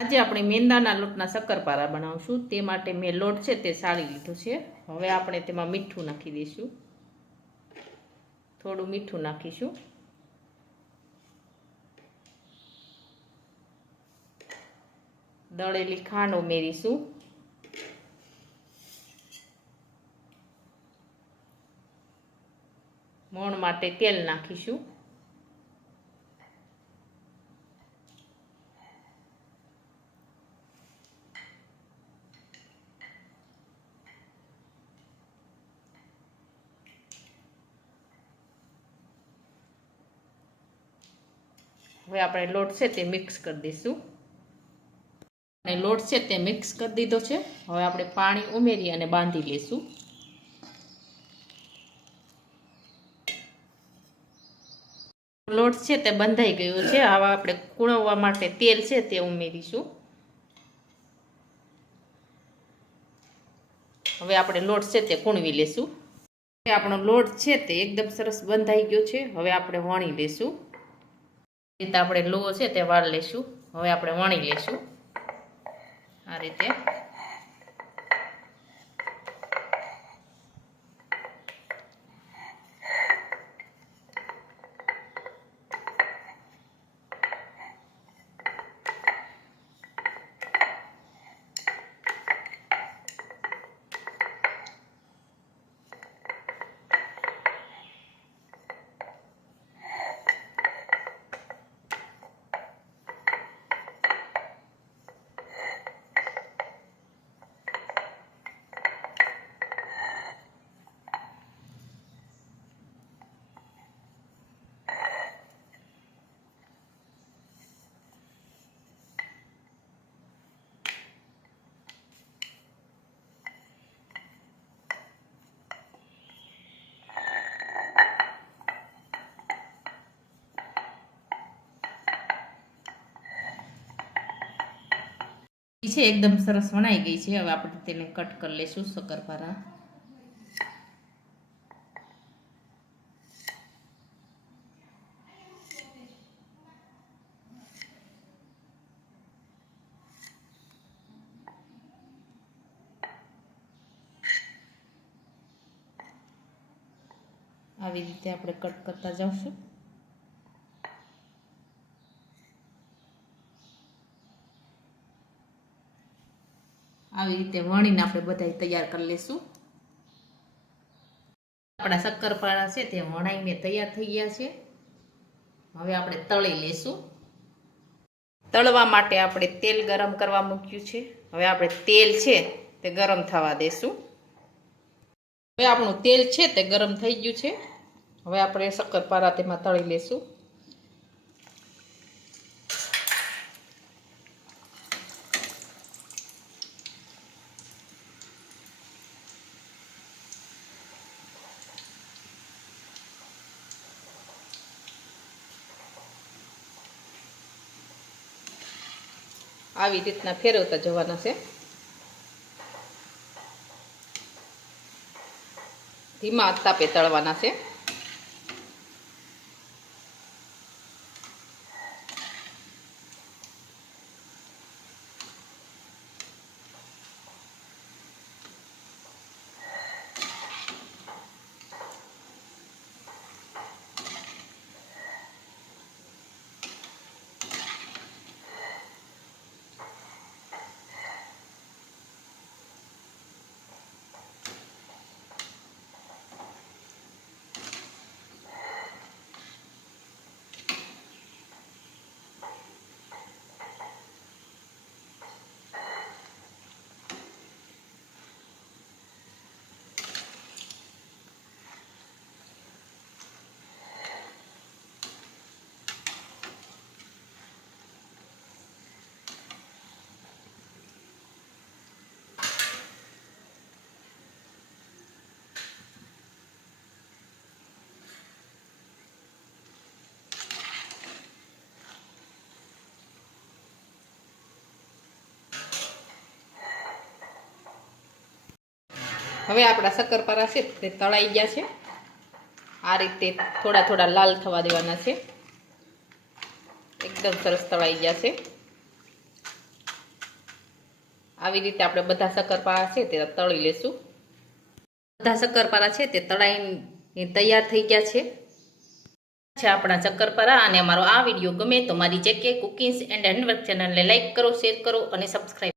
આજે આપણે મેંદાના લોટના શક્કરપારા બનાવશું. તે માટે મેં લોટ છે તે સાળી લીધો છે. હવે આપણે તેમાં મીઠું નાખી દઈશું. થોડું મીઠું નાખીશું. દળેલી ખાંડ ઉમેરીશું. મોણ માટે તેલ નાખીશું. હવે આપણે લોટ છે તે મિક્સ કરી દઈશું. અને લોટ છે તે મિક્સ કરી દીધો છે. હવે આપણે પાણી ઉમેરી અને બાંધી લઈશું. લોટ છે તે બંધાઈ ગયો છે. હવે આપણે કૂણવવા માટે તેલ છે તે ઉમેરીશું. હવે આપણે લોટ છે તે કૂણવી લેશું. હવે આપણો લોટ છે તે એકદમ સરસ બંધાઈ ગયો છે. હવે આપણે વણી લેશું. રીતે આપણે લોહ છે તે વાળ લેશું. હવે આપણે વણી લેશું આ રીતે. છે એકદમ સરસ વણાઈ ગઈ છે. હવે આપણે તેને કટ કરી લઈશું શક્કરપારા. આવી રીતે આપણે કટ કરતા જાવશું. આવી રીતે વણીને આપણે બધા તૈયાર કરી લઈશું. આપણા શક્કરપારા છે તે વણાઈને તૈયાર થઈ ગયા છે. હવે આપણે તળી લઈશું. તળવા માટે આપણે તેલ ગરમ કરવા મૂક્યું છે. હવે આપણે તેલ છે તે ગરમ થવા દેશું. હવે આપણું તેલ છે તે ગરમ થઈ ગયું છે. હવે આપણે શક્કરપારા તેમાં તળી લઈશું. આવી રીતના ફેરવતા જવાના છે. ધીમા તાપે તળવાના છે. હવે આપણા શક્કરપારા છે તે તળાઈ ગયા છે. આ રીતે થોડા થોડા લાલ થવા દેવાના છે. એકદમ સરસ તળાઈ ગયા છે. આવી રીતે આપણે બધા શક્કરપારા છે તે તળી લેશું. બધા શક્કરપારા છે તે તળાઈને તૈયાર થઈ ગયા છે આપણા શક્કરપારા. અને અમારો આ વિડીયો ગમે તો મારી જેકે કુકિંગ્સ એન્ડ હેન્ડવર્ક ચેનલને લાઈક કરો, શેર કરો અને સબસ્ક્રાઈબ